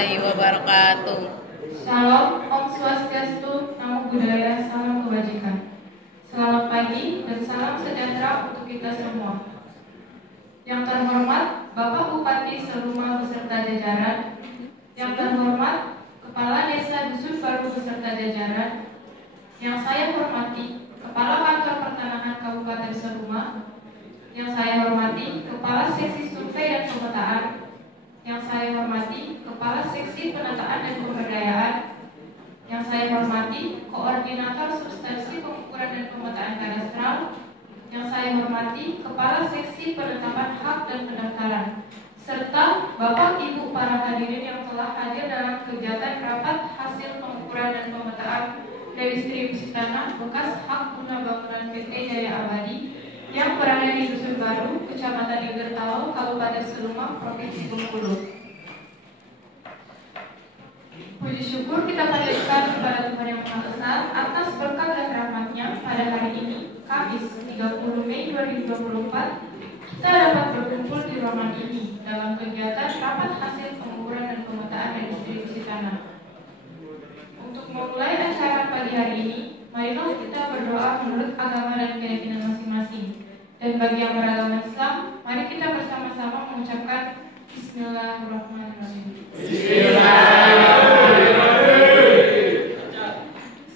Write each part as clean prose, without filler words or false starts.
warahmatullahi wabarakatuh. Shalom, Om Swastiastu, Namo Buddhaya, salam kebajikan. Selamat pagi dan salam sejahtera untuk kita semua. Yang terhormat Bapak Bupati Seruma beserta jajaran, yang terhormat Kepala Desa Dusun Baru beserta jajaran, yang saya hormati Kepala Kantor Pertanahan Kabupaten Seruma, yang saya hormati Kepala Seksi Survei dan Pemetaan, yang saya hormati Kepala Seksi Penataan dan Pemberdayaan, yang saya hormati Koordinator Substansi Pengukuran dan Pemetaan Kadastral, yang saya hormati Kepala Seksi Penetapan Hak dan Pendaftaran, serta Bapak Ibu para hadirin yang telah hadir dalam kegiatan rapat hasil pengukuran dan pemetaan redistribusi tanah bekas hak guna bangunan PT Jaya Abadi yang berada di Dusun Baru, Kecamatan Igertalo, Kabupaten Seruma, Provinsi Bengkulu. Puji syukur kita panjatkan kepada Tuhan Yang Maha Esa atas berkat dan rahmat-Nya pada hari ini, Kamis 30 Mei 2024, kita dapat berkumpul di ruangan ini dalam kegiatan rapat hasil pengukuran dan pemetaan redistribusi tanah. Untuk memulai acara pagi hari ini, marilah kita berdoa menurut agama dan keyakinan masing-masing. Dan bagi yang beragama Islam, mari kita bersama-sama mengucapkan Bismillahirrahmanirrahim.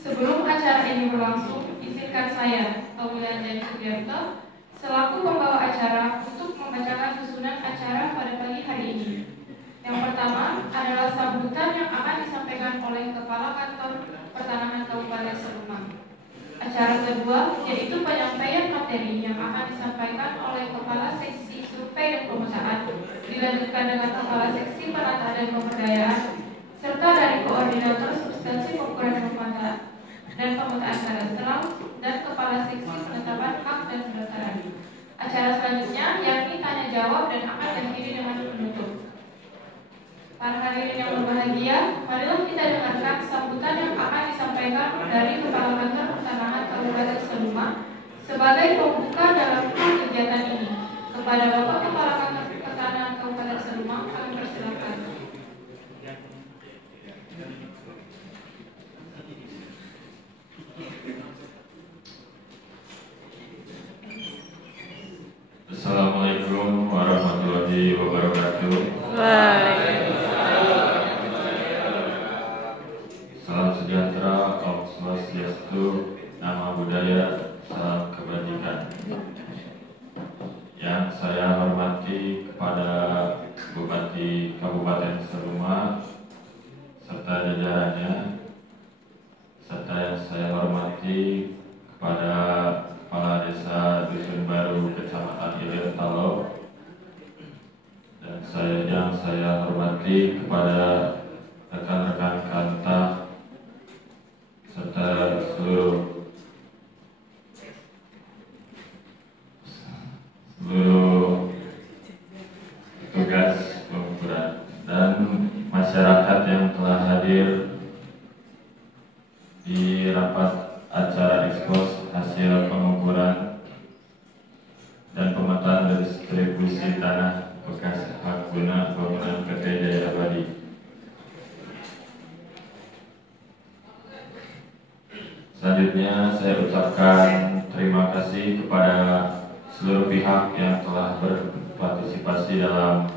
Sebelum acara ini berlangsung, izinkan saya, Aulia Jani Sugiarto, selaku pembawa acara untuk membacakan susunan acara pada pagi hari ini. Yang pertama adalah sambutan yang akan disampaikan oleh Kepala Kantor Pertanahan Kabupaten Seruma. Acara kedua yaitu penyampaian materi yang akan disampaikan oleh Kepala Seksi Survei dan Pemetaan, dilanjutkan dengan Kepala Seksi Penataan dan Pemberdayaan, serta dari Koordinator Substansi Pengukuran dan Pemetaan Kadastral dan Kepala Seksi Penetapan Hak dan Pendaftaran. Acara selanjutnya yakni tanya jawab dan akan diakhiri dengan penutup. Para hadirin yang berbahagia, marilah kita dengarkan sambutan yang akan disampaikan dari Kepala Kantor Pertanahan Kabupaten Seruma sebagai pembuka dalam kegiatan ini. Kepada Bapak Kepala Kantor Pertanahan Kabupaten Seruma, kami persilakan. Assalamualaikum warahmatullahi wabarakatuh. Salam sejahtera, Om Swastiastu, Namo Buddhaya, salam kebajikan. Yang saya hormati kepada Bupati Kabupaten Seruma serta jajarannya, serta yang saya hormati kepada Kepala Desa Dusun Baru Kecamatan Igertalo, dan yang saya hormati kepada rekan-rekan Kanta serta seluruh petugas pengukuran dan masyarakat yang telah hadir di rapat acara ekspos hasil pengukuran dan pemetaan distribusi tanah bekas hak guna bangunan PT Jaya Abadi. Selanjutnya saya ucapkan terima kasih kepada seluruh pihak yang telah berpartisipasi dalam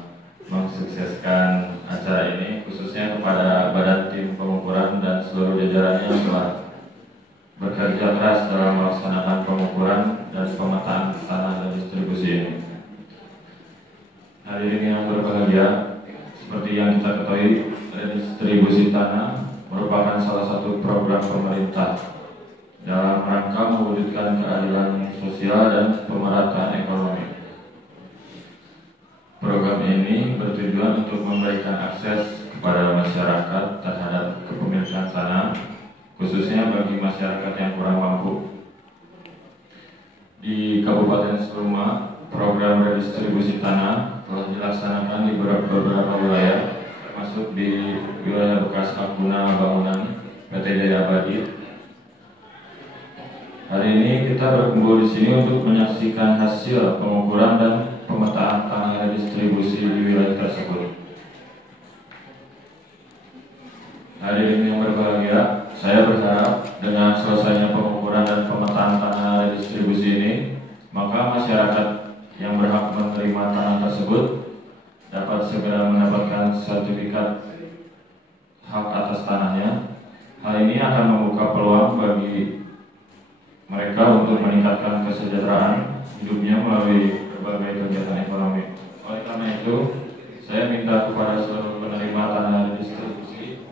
mensukseskan acara ini, khususnya kepada Badan Tim Pengukuran dan seluruh jajarannya yang telah bekerja keras dalam melaksanakan pengukuran dan pemetaan tanah dan distribusi ini. Hadirin yang berbahagia, seperti yang kita ketahui, redistribusi tanah merupakan salah satu program pemerintah dalam rangka mewujudkan keadilan sosial dan pemerataan ekonomi. Program ini bertujuan untuk memberikan akses kepada masyarakat terhadap kepemilikan tanah, khususnya bagi masyarakat yang kurang mampu. Di Kabupaten Seruma, program redistribusi tanah telah dilaksanakan di beberapa wilayah, termasuk di wilayah bekas hak guna bangunan PT Jaya Abadi. Hari ini kita berkumpul di sini untuk menyaksikan hasil pengukuran dan pemetaan tanah redistribusi di wilayah tersebut. dengan selesainya pengukuran dan pemetaan tanah redistribusi ini, maka masyarakat yang berhak menerima tanah tersebut dapat segera mendapatkan sertifikat hak atas tanahnya. Hal ini akan membuka peluang bagi mereka untuk meningkatkan kesejahteraan hidupnya melalui berbagai kegiatan ekonomi. Oleh karena itu, saya minta kepada seluruh penerima tanah redistribusi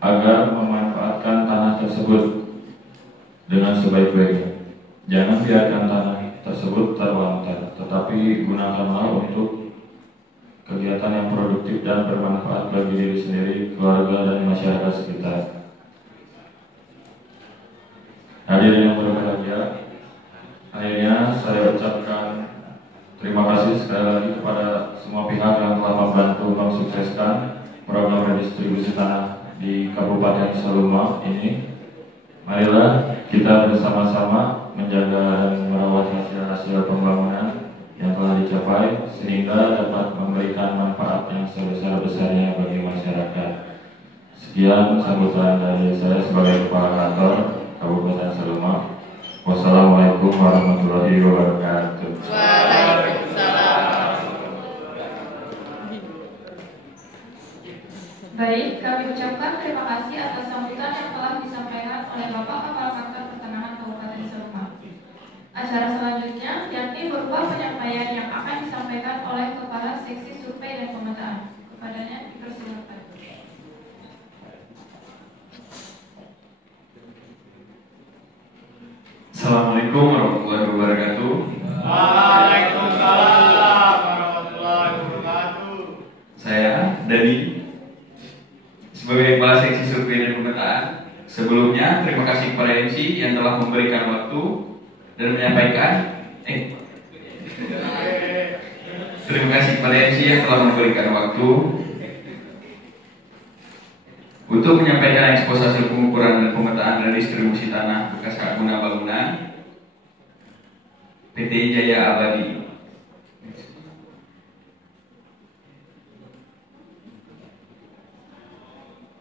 agar memanfaatkan tanah tersebut dengan sebaik-baiknya. Jangan biarkan tanah tersebut terlantar, tetapi gunakanlah untuk kegiatan yang produktif dan bermanfaat bagi diri sendiri, keluarga, dan masyarakat sekitar. Hadirin yang berbahagia, akhirnya saya ucapkan terima kasih sekali lagi kepada semua pihak yang telah membantu mensukseskan program redistribusi tanah di Kabupaten Saluma ini. Marilah kita bersama-sama menjaga dan merawat hasil-hasil pembangunan yang telah dicapai sehingga dapat memberikan manfaat yang sebesar-besarnya bagi masyarakat. Sekian sambutan dari saya sebagai Kepala Kantor Kabupaten Saluma. Wassalamualaikum warahmatullahi wabarakatuh. Waalaikumsalam. Baik, kami ucapkan terima kasih atas sambutan yang telah disampaikan oleh Bapak Kepala Kantor Pertanahan Kabupaten Saluma. Acara selanjutnya yakni berupa penyampaian yang akan disampaikan oleh Kepala Seksi Survei dan Pemetaan. Kepadanya dipersilakan. Assalamualaikum warahmatullahi wabarakatuh. Waalaikumsalam warahmatullahi wabarakatuh. Saya Dani sebagai Kepala Seksi Survei dan Pemetaan. Sebelumnya terima kasih kepada MC yang telah memberikan waktu dan menyampaikan. Terima kasih kepada MC yang telah memberikan waktu untuk menyampaikan ekspos hasil pengukuran dan pemetaan redistribusi tanah bekas hak guna bangunan PT Jaya Abadi.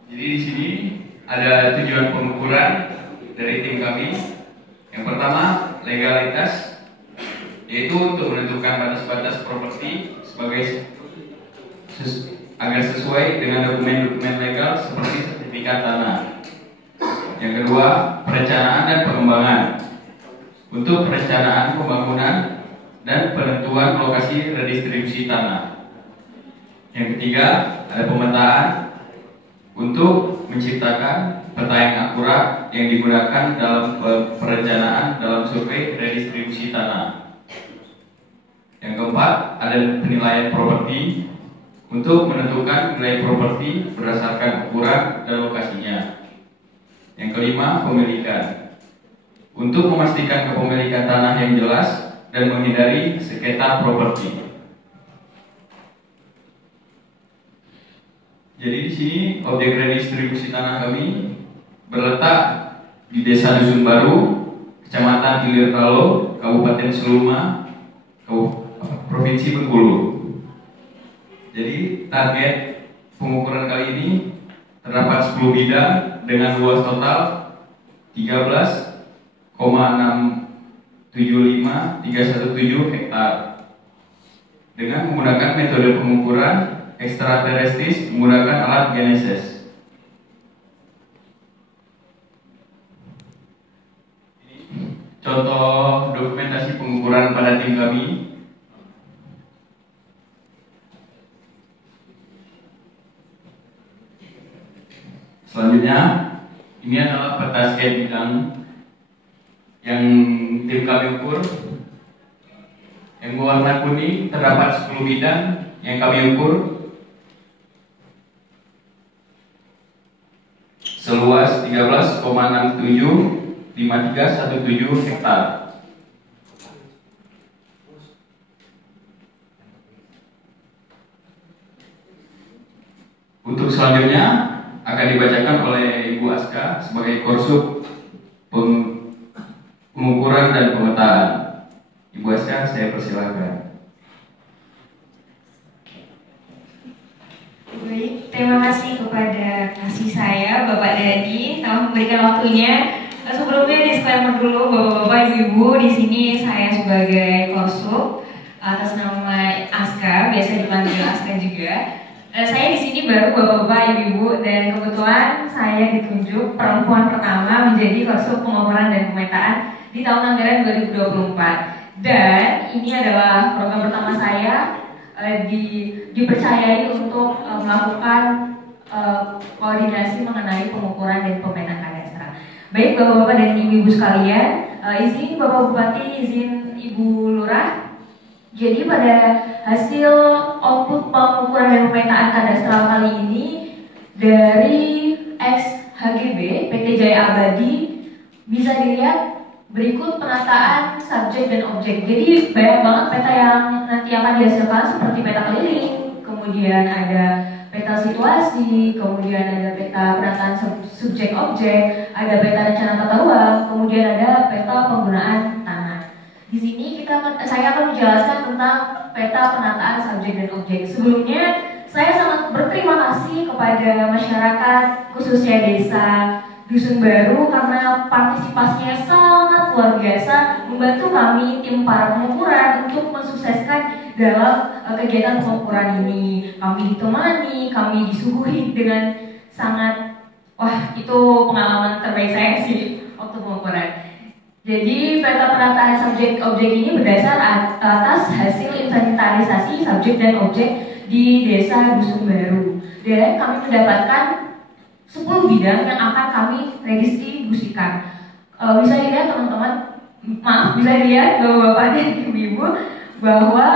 Jadi di sini ada tujuan pengukuran dari tim kami. Yang pertama, legalitas, yaitu untuk menentukan batas-batas properti agar sesuai dengan dokumen-dokumen legal seperti sertifikat tanah. Yang kedua, perencanaan dan pengembangan, untuk perencanaan pembangunan dan penentuan lokasi redistribusi tanah. Yang ketiga, ada pemetaan, untuk menciptakan peta yang akurat yang digunakan dalam perencanaan dalam survei redistribusi tanah. Yang keempat, ada penilaian properti, untuk menentukan nilai properti berdasarkan ukuran dan lokasinya. Yang kelima, pemilikan, untuk memastikan kepemilikan tanah yang jelas dan menghindari sengketa properti. Jadi di sini objek redistribusi tanah kami berletak di Desa Dusun Baru, Kecamatan Hilir Talo, Kabupaten Saluma, Provinsi Bengkulu. Jadi target pengukuran kali ini terdapat 10 bidang dengan luas total 13,675317 hektar dengan menggunakan metode pengukuran ekstraterestis menggunakan alat GNSS. Contoh dokumentasi pengukuran pada tim kami. Selanjutnya, ini adalah peta skala bidang yang tim kami ukur. Yang berwarna kuning terdapat 10 bidang yang kami ukur seluas 13,675317 hektar. Untuk selanjutnya akan dibacakan oleh Ibu Aska sebagai Korsub pengukuran dan pemetaan. Ibu Aska, saya persilahkan. Baik, terima kasih kepada kasih saya Bapak Dani telah memberikan waktunya. Sebelumnya disclaimer dulu Bapak-bapak, Ibu-ibu, di sini saya sebagai korsup atas nama Aska, biasa dipanggil Aska juga. Saya di sini baru Bapak-bapak, Ibu-ibu, dan kebetulan saya ditunjuk perempuan pertama menjadi korsup pengoperan dan pemetaan di tahun anggaran 2024. Dan ini adalah program pertama saya dipercayai untuk melakukan koordinasi mengenai pengukuran dan pemetaan kadastral. Baik Bapak-bapak dan Ibu-ibu sekalian, izin Bapak Bupati, izin Ibu Lurah. Jadi pada hasil output pengukuran dan pemetaan kadastral kali ini dari XHGB PT Jaya Abadi bisa dilihat berikut penataan subjek dan objek. Jadi banyak banget peta yang nanti akan dihasilkan seperti peta keliling, kemudian ada peta situasi, kemudian ada peta penataan subjek objek, ada peta rencana tata ruang, kemudian ada peta penggunaan tanah. Di sini saya akan menjelaskan tentang peta penataan subjek dan objek. Sebelumnya saya sangat berterima kasih kepada masyarakat khususnya desa Dusun Baru karena partisipasinya sangat luar biasa membantu kami tim para pengukuran untuk mensukseskan dalam kegiatan pengukuran ini. Kami ditemani, kami disuguhi dengan sangat, wah itu pengalaman terbaik saya sih waktu pengukuran. Jadi peta penataan subjek objek ini berdasar atas hasil inventarisasi subjek dan objek di desa Dusun Baru. Dan kami mendapatkan 10 bidang yang akan kami redistribusikan. Bisa dilihat teman-teman, bisa dilihat Bapak-bapak dan Ibu-ibu bahwa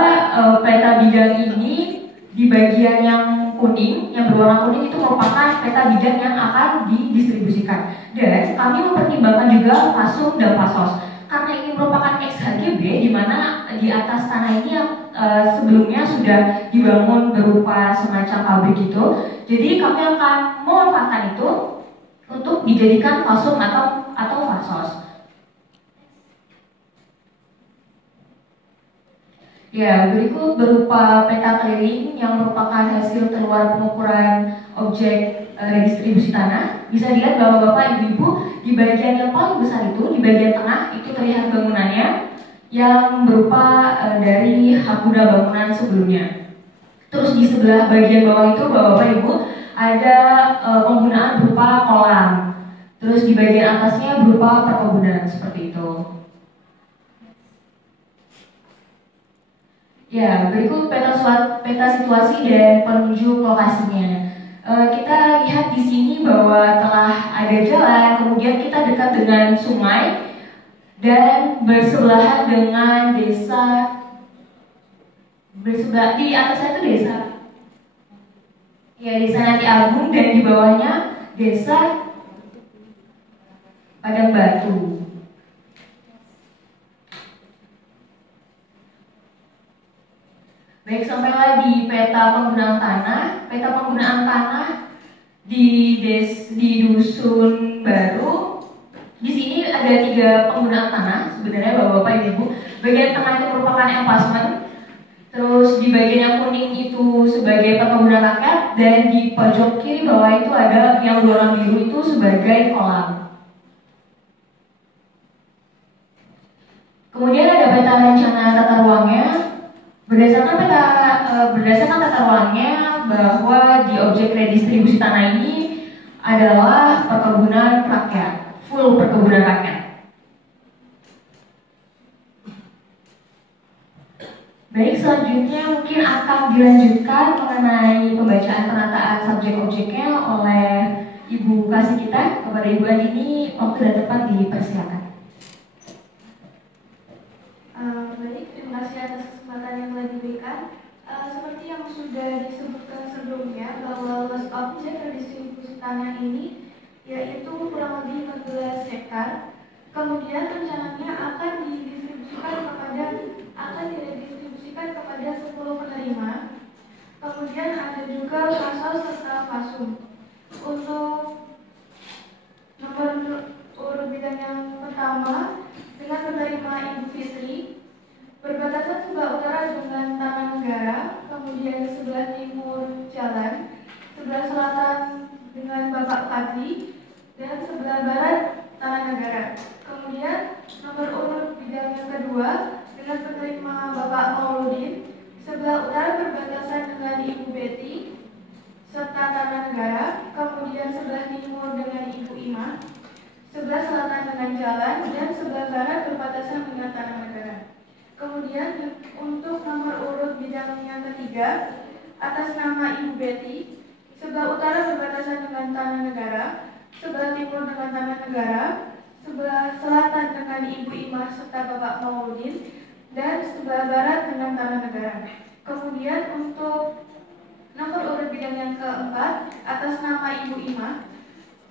peta bidang ini di bagian yang kuning, yang berwarna kuning itu merupakan peta bidang yang akan didistribusikan. Dan kami mempertimbangkan juga fasum dan fasos. Karena ini merupakan XHGB di mana di atas tanah ini yang sebelumnya sudah dibangun berupa semacam pabrik itu. Jadi kami akan memanfaatkan itu untuk dijadikan fasum atau fasos. Ya, berikut berupa peta keliling yang merupakan hasil keluar pengukuran objek redistribusi tanah. Bisa dilihat Bapak-bapak, Ibu-ibu, di bagian yang paling besar itu, di bagian tengah itu terlihat bangunannya yang berupa dari hakuda bangunan sebelumnya. Terus di sebelah bagian bawah itu Bapak-bapak, Ibu, ada penggunaan berupa kolam. Terus di bagian atasnya berupa perkebunan seperti itu. Ya, berikut peta situasi dan penunjuk lokasinya. Kita lihat di sini bahwa telah ada jalan, kemudian kita dekat dengan sungai dan bersebelahan dengan desa. Bersebelah di atasnya itu desa. Ya, desa Nanti Agung dan di bawahnya desa Padang Batu. Baik, sampailah di peta penggunaan tanah. Peta penggunaan tanah di Dusun Baru. Di sini ada 3 penggunaan tanah sebenarnya Bapak-bapak Ibu. Bagian tengah itu merupakan empasmen. Terus di bagian yang kuning itu sebagai perkebunan rakyat dan di pojok kiri bawah itu ada yang berwarna biru itu sebagai kolam. Kemudian ada peta rencana tata ruangnya. Berdasarkan tata ruangnya bahwa di objek redistribusi tanah ini adalah perkebunan rakyat, full perkebunan rakyat. Baik, selanjutnya mungkin akan dilanjutkan mengenai pembacaan penataan subjek objeknya oleh Ibu kasih kita. Kepada Ibu ini waktu dan tempat dipersilakan. Baik, terima kasih atas kesempatan yang telah diberikan. Seperti yang sudah disebutkan sebelumnya bahwa luas objek redistribusi tanah ini yaitu kurang lebih 14 hektar. Kemudian rencananya akan didistribusikan kepada 10 penerima. Kemudian ada juga fasos serta fasum. Untuk nomor urut bidang yang pertama dengan penerima Ibu Fitri, berbatasan sebelah utara dengan Taman Negara, kemudian sebelah timur jalan, sebelah barat tanah negara. Kemudian nomor urut bidang yang kedua dengan penerima Bapak Mauludin, sebelah utara berbatasan dengan Ibu Betty serta tanah negara. Kemudian sebelah timur dengan Ibu Ima, sebelah selatan dengan jalan, dan sebelah barat berbatasan dengan tanah negara. Kemudian untuk nomor urut bidang yang ketiga atas nama Ibu Betty, sebelah utara berbatasan dengan tanah negara, sebelah timur dengan tanah negara, sebelah selatan dengan Ibu Ima serta Bapak Mauludin, dan sebelah barat dengan tanah negara. Kemudian untuk nomor urut bidang yang keempat atas nama Ibu Ima,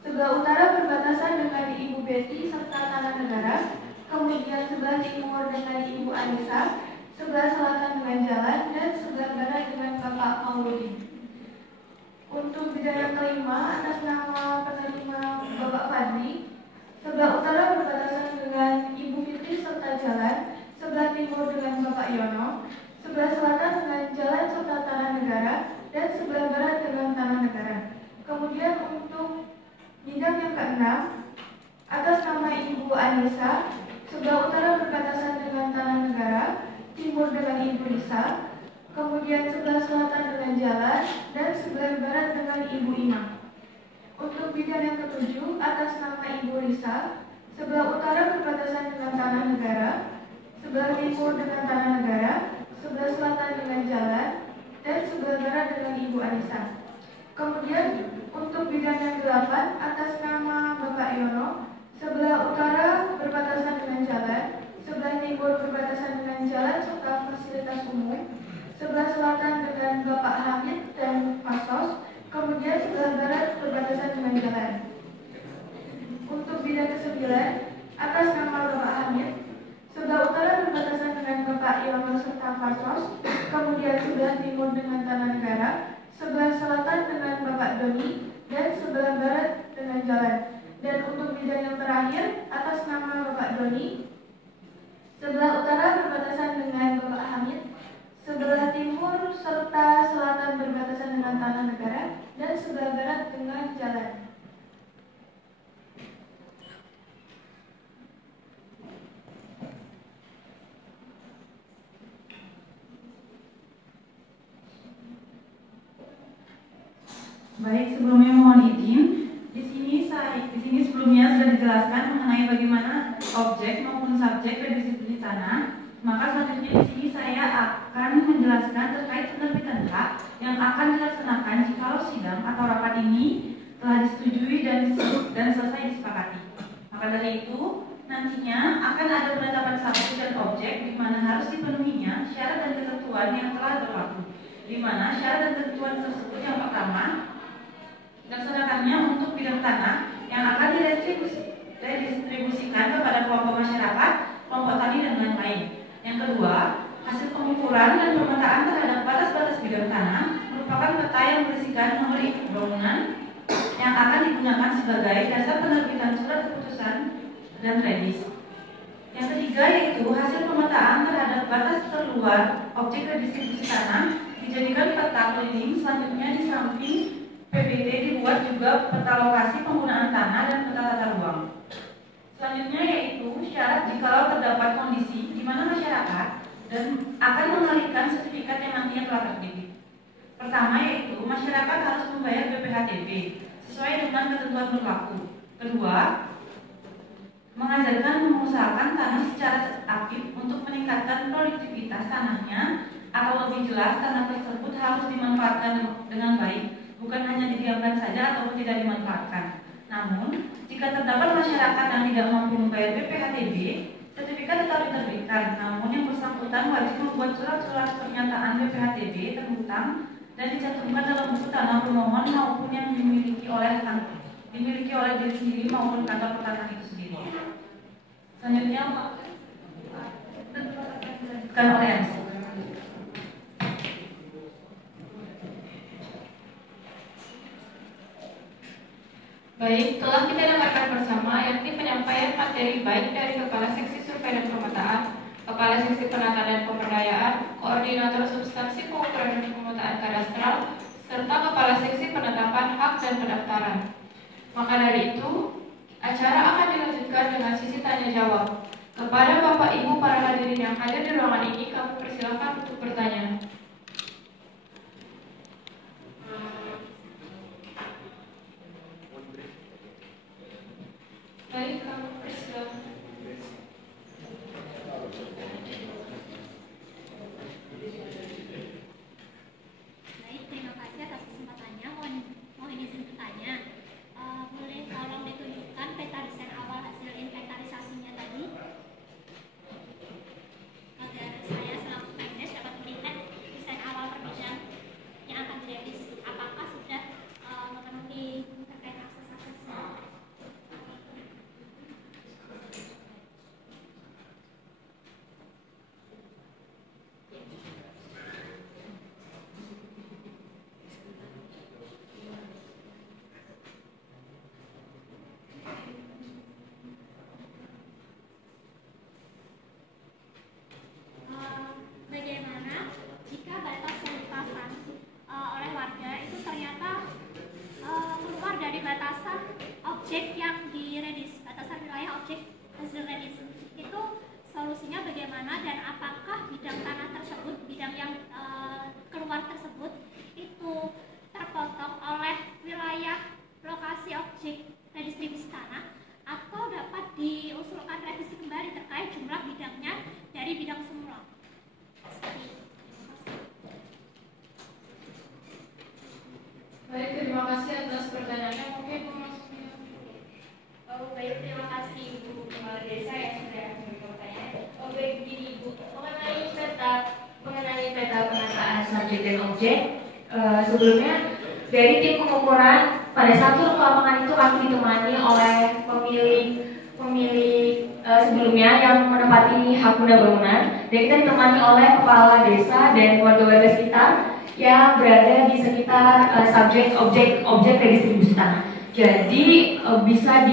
sebelah utara berbatasan dengan Ibu Betty serta tanah negara, kemudian sebelah timur dengan Ibu Anissa, sebelah selatan dengan jalan, dan sebelah barat dengan Bapak Mauludin. Untuk bidang yang kelima atas nama penerima Bapak Fadli, sebelah utara berbatasan dengan Ibu Fitri serta jalan, sebelah timur dengan Bapak Yono, sebelah selatan dengan jalan serta tanah negara, dan sebelah barat dengan tanah negara. Kemudian untuk bidang yang keenam atas nama Ibu Anissa, sebelah utara berbatasan dengan tanah negara, timur dengan Ibu Lisa, kemudian sebelah selatan dengan jalan, dan sebelah barat dengan Ibu Ima. Untuk bidang yang ketujuh atas nama Ibu Lisa, sebelah utara berbatasan dengan tanah negara, sebelah timur dengan tanah negara, sebelah selatan dengan jalan, dan sebelah barat dengan Ibu Anissa. Kemudian untuk bidang yang delapan atas nama Bapak Yono, sebelah utara berbatasan dengan jalan, sebelah timur berbatasan dengan jalan serta fasilitas umum, sebelah selatan dengan Bapak Hamid dan Pasos, kemudian sebelah barat berbatasan dengan jalan. Untuk bidang ke-9 atas nama Bapak Hamid, sebelah utara berbatasan dengan Bapak Yono serta Pasos, kemudian sebelah timur dengan tanah negara, sebelah selatan dengan Bapak Doni, dan sebelah barat dengan jalan. Dan untuk bidang yang terakhir atas nama Bapak Doni, sebelah utara berbatasan dengan Bapak Hamid, sebelah timur serta selatan berbatasan dengan tanah negara, dan sebelah barat dengan jalan. Baik, sebelumnya mohon izin. Di sini sebelumnya sudah dijelaskan mengenai bagaimana objek maupun subjek redistribusi tanah. Maka selanjutnya di sini saya akan menjelaskan terkait penerbitan hak yang akan dilaksanakan jika sidang atau rapat ini telah disetujui dan selesai disepakati. Maka dari itu nantinya akan ada penetapan subjek dan objek di mana harus dipenuhinya syarat dan ketentuan yang telah berlaku. Di mana syarat dan ketentuan tersebut yang pertama, dilaksanakannya untuk bidang tanah yang akan didistribusikan kepada kelompok masyarakat, kelompok tani, dan lain-lain. Yang kedua, hasil pengukuran dan pemetaan terhadap batas-batas bidang tanah merupakan peta yang berisikan nomor induk bangunan yang akan digunakan sebagai dasar penerbitan surat keputusan dan redis. Yang ketiga yaitu hasil pemetaan terhadap batas terluar objek redistribusi tanah dijadikan peta keliling. Selanjutnya di samping PBT dibuat juga peta lokasi penggunaan tanah dan peta tata ruang. Selanjutnya yaitu syarat jikalau terdapat kondisi di mana masyarakat dan akan mengalihkan sertifikat yang nantinya telah terbit. Pertama yaitu masyarakat harus membayar BPHTB sesuai dengan ketentuan berlaku. Kedua, mengajarkan mengusahakan tanah secara aktif untuk meningkatkan produktivitas tanahnya, atau lebih jelas tanah tersebut harus dimanfaatkan dengan baik, bukan hanya didiamkan saja ataupun tidak dimanfaatkan. Namun, jika terdapat masyarakat yang tidak mampu membayar BPHTB, sertifikat tetap diterbitkan. Namun, yang bersangkutan wajib membuat surat-surat pernyataan BPHTB terhutang dan dicantumkan dalam buku tanah pemohon maupun yang dimiliki oleh diri sendiri maupun kantor pertanahan itu sendiri. Selanjutnya, dilanjutkan oleh MC. Baik, telah kita dengarkan bersama yakni penyampaian materi baik dari Kepala Seksi Survei dan Pemetaan, Kepala Seksi Penataan dan Pemberdayaan, Koordinator Substansi Pengukuran dan Pemetaan Kadastral, serta Kepala Seksi Penetapan Hak dan Pendaftaran. Maka dari itu, Acara akan dilanjutkan dengan sesi tanya jawab. Kepada Bapak Ibu para hadirin yang hadir di ruangan ini, kami persilakan untuk bertanya. Baik, kami persilakan. Baik, terima kasih atas kesempatannya. Mohon izin bertanya. Boleh tolong ditunjukkan peta desain awal hasil inventarisasinya tadi? Agar saya selaku PNS dapat melihat desain awal per bidang yang akan direvisi. Apakah sudah memenuhi terkait akses-aksesnya? Bagaimana jika batas yang dipasang oleh warga itu ternyata keluar dari batasan objek yang diredis, batasan wilayah objek hasil redis? Itu solusinya bagaimana, dan apakah bidang tanah tersebut, bidang yang keluar tersebut itu terpotong oleh wilayah lokasi objek redistribusi tanah, atau dapat diusulkan revisi kembali terkait jumlah bidangnya dari bidang semula? Baik, terima kasih atas pertanyaannya. Mungkin Baik, terima kasih Ibu Kepala Desa yang sudah bertanya. Baik, gini Ibu, mengenai peta penataan subjek dan objek, sebelumnya dari tim pengukuran pada satu lapangan itu kami ditemani oleh pemilik sebelumnya yang menempati hak guna bangunan, dan kita ditemani oleh kepala desa dan warga-warga sekitar yang berada di sekitar subjek objek redistribusi tanah. Jadi bisa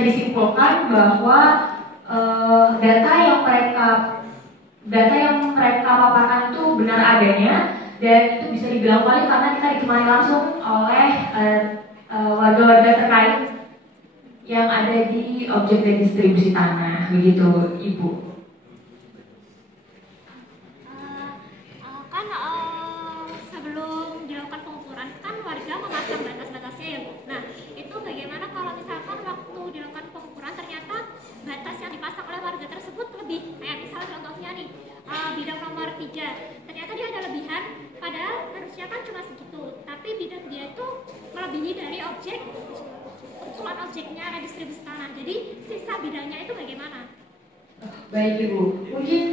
disimpulkan bahwa data yang mereka paparkan itu benar adanya, dan itu bisa dibilang valid karena kita ditemani langsung oleh warga-warga terkait yang ada di objek redistribusi tanah, begitu Ibu. Sebelum dilakukan pengukuran kan warga memasang batas-batasnya ya Bu. Nah, itu bagaimana kalau misalkan waktu dilakukan pengukuran ternyata batas yang dipasang oleh warga tersebut lebih, kayak misalnya contohnya nih bidang nomor 3, ternyata dia ada lebihan, padahal harusnya kan cuma segitu, tapi bidang dia itu melebihi dari usulan objeknya redistribusi tanah. Jadi sisa bidangnya itu bagaimana? Baik Ibu, mungkin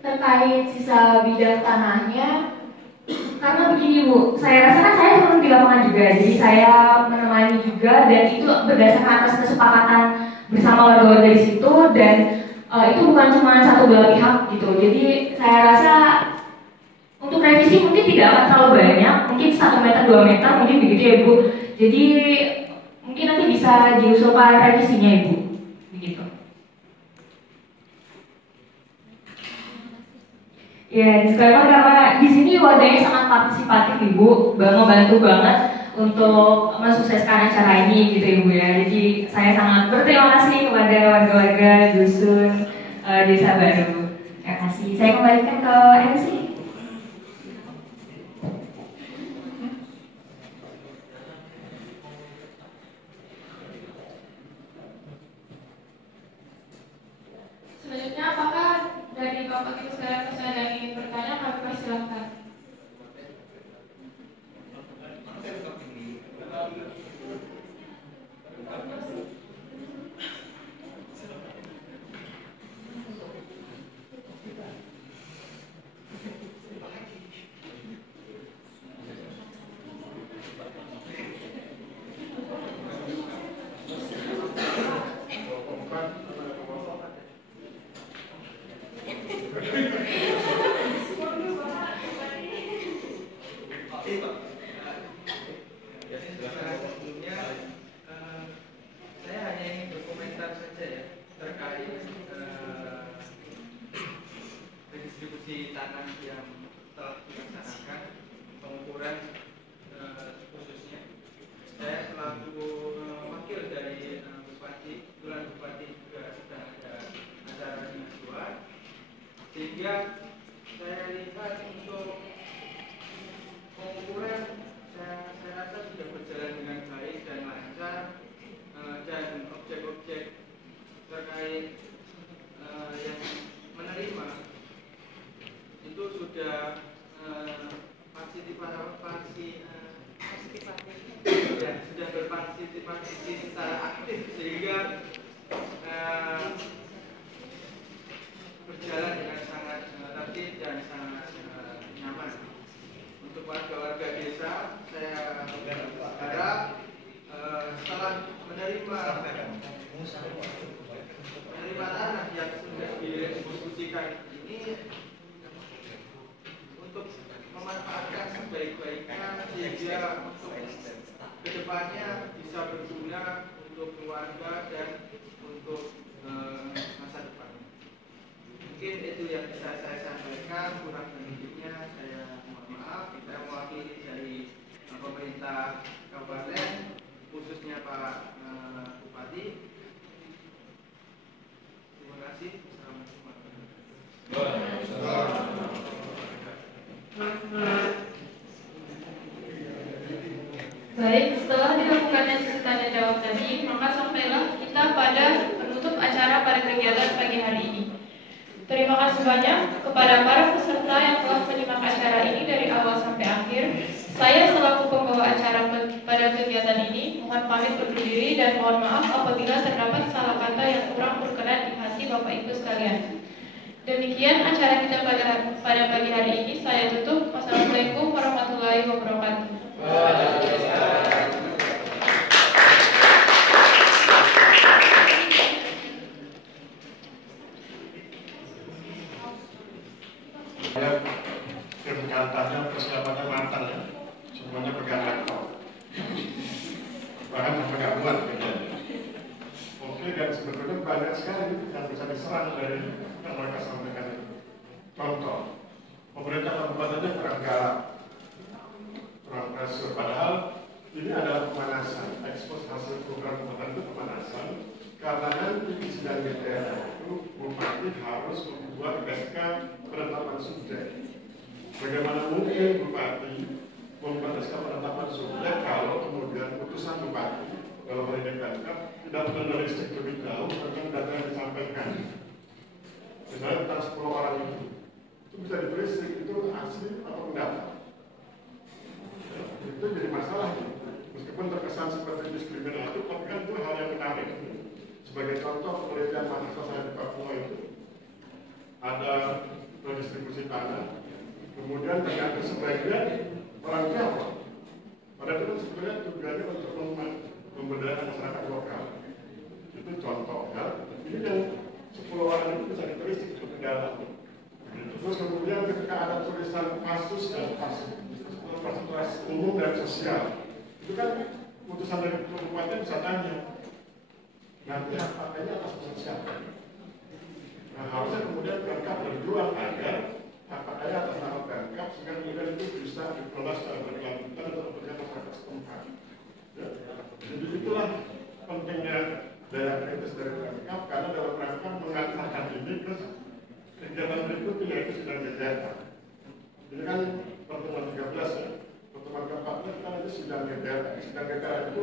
terkait sisa bidang tanahnya, karena begini Bu, saya rasa kan saya turun di lapangan juga, jadi saya menemani juga, dan itu berdasarkan atas kesepakatan bersama warga-warga di situ, dan itu bukan cuma satu belah pihak gitu. Jadi saya rasa untuk revisi mungkin tidak akan terlalu banyak, mungkin 1 meter 2 meter mungkin begitu ya Bu. Jadi mungkin nanti bisa diusulkan revisinya Ibu, begitu. Ya, disclaimer karena di sini warganya sangat partisipatif Ibu, membantu banget untuk mensukseskan acara ini gitu Ibu ya. Jadi saya sangat berterima kasih kepada warga-warga dusun Desa Baru. Terima kasih. Saya kembalikan ke MC. selanjutnya, apakah dari Bapak Ibu sekalian masih ada yang ingin bertanya? Kami persilahkan. tanah yang telah dilaksanakan pengukuran khususnya. Saya selaku wakil dari Bupati Bupati juga sedang ada acara di Masuan, sehingga saya lihat untuk pengukuran saya rasa sudah berjalan dengan baik dan lancar, dan objek-objek terkait yang menerima itu sudah sudah berpartisipasi secara aktif, sehingga berjalan dengan sangat tertib dan sangat nyaman. Untuk warga-warga desa, saya harap setelah menerima tanah yang sudah didiskusikan ini, untuk memanfaatkan sebaik-baiknya sehingga untuk kedepannya bisa berguna untuk keluarga dan untuk masa depan. Mungkin itu yang bisa saya sampaikan, kurang lebihnya saya mohon maaf. Saya mewakili dari pemerintah kabupaten, khususnya Pak Bupati. Terima kasih. Assalamualaikum warahmatullahi wabarakatuh. Baik, setelah dilakukannya sesi tanya jawab tadi, maka sampailah kita pada penutup acara pada kegiatan pagi hari ini. Terima kasih banyak kepada para peserta yang telah menyimak acara ini dari awal sampai akhir. Saya selaku pembawa acara pada kegiatan ini mohon pamit undur diri dan mohon maaf apabila terdapat salah kata yang kurang berkenan di hati Bapak Ibu sekalian. Demikian acara kita pada pagi hari ini. Saya tutup. Wassalamualaikum warahmatullahi wabarakatuh. Kegiatannya persiapannya matang ya, semuanya pegang laptop, bahkan sampai nggak buat kerjanya. Oke, dan sebetulnya banyak sekali yang bisa diserang dari yang mereka sampaikan itu. Contoh, pemerintah kabupatennya kurang galak, kurang pressure, padahal ini adalah pemanasan. Ekspos hasil program kabupaten itu pemanasan, karena nanti di sidang DPR itu Bupati harus membuat SK penetapan subjek. Bagaimana mungkin Bupati membuat SK penetapan subjek kalau kemudian putusan Bupati dalam hal ini tidak menelisik lebih jauh tentang data yang disampaikan. Misalnya tentang 10 orang itu bisa ditelisik itu asli atau pendapat. Ya, itu jadi masalah. Meskipun terkesan seperti diskriminatif, tapi kan itu hal yang menarik. Sebagai contoh, penelitian mahasiswa saya di Papua itu ada redistribusi tanah, kemudian ternyata sebagian orang Jawa. Padahal itu sebenarnya tujuannya untuk memberdayakan masyarakat lokal. Itu contoh ya. Ini yang 10 orang itu bisa ditelisik ke dalam. Terus kemudian ketika ada tulisan kasus dan fasilitas umum dan sosial, itu kan putusan dari Bupati bisa tanya. Nanti hak pakainya atas pesan siapa? Nah, harusnya kemudian Pemkab berjuang agar hak pakainya atas nama Pemkab sehingga kemudian itu bisa dikelola secara berkelanjutan untuk kepentingan masyarakat setempat. Ya. Jadi itulah pentingnya daya kritis dari Pemkab, karena dalam rangka mengantarkan ini ke kegiatan berikutnya, yaitu sidang DPR. Ini kan pertemuan 13 ya. Pertemuan keempatnya kan itu sidang DPR. Sidang DPR itu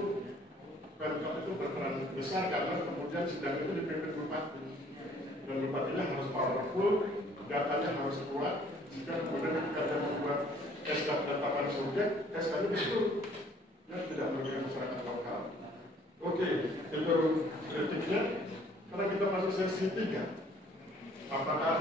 Pemkab itu berperan besar karena kemudian sidang itu dipimpin Bupati, dan Bupatinya harus powerful, datanya harus kuat, jika kemudian ketika dia membuat SK penetapan subjek, SK-nya betul, ya tidak merugikan masyarakat lokal. Oke, itu kritiknya. Karena kita masuk sesi 3. Apakah